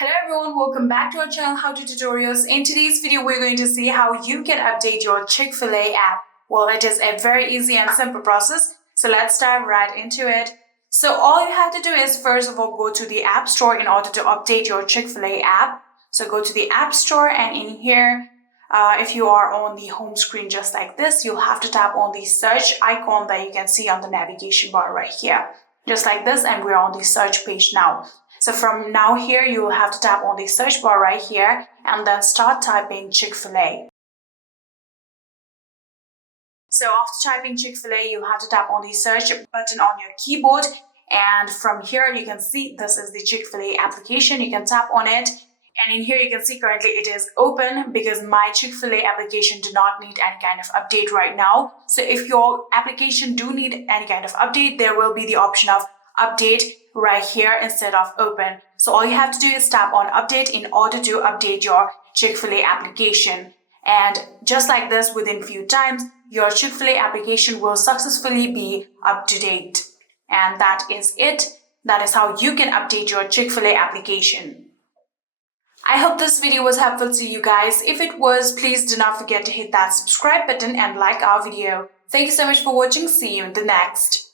Hello everyone, welcome back to our channel How To Tutorials. In today's video, we're going to see how you can update your Chick-fil-A app. Well, it is a very easy and simple process, so let's dive right into it. So all you have to do is first of all go to the App Store in order to update your Chick-fil-A app. So go to the App Store, and in here, if you are on the home screen just like this, you'll have to tap on the search icon that you can see on the navigation bar right here. Just like this, and we're on the search page now. So from now here, you will have to tap on the search bar right here and then start typing Chick-fil-A. So after typing Chick-fil-A, you'll have to tap on the search button on your keyboard. And from here, you can see this is the Chick-fil-A application. You can tap on it. And in here, you can see currently it is open because my Chick-fil-A application do not need any kind of update right now. So if your application do need any kind of update, there will be the option of update right here instead of open. So all you have to do is tap on update in order to update your Chick-fil-A application. And just like this, within few times, your Chick-fil-A application will successfully be up to date. And that is it. That is how you can update your Chick-fil-A application. I hope this video was helpful to you guys. If it was, please do not forget to hit that subscribe button and like our video. Thank you so much for watching. See you in the next.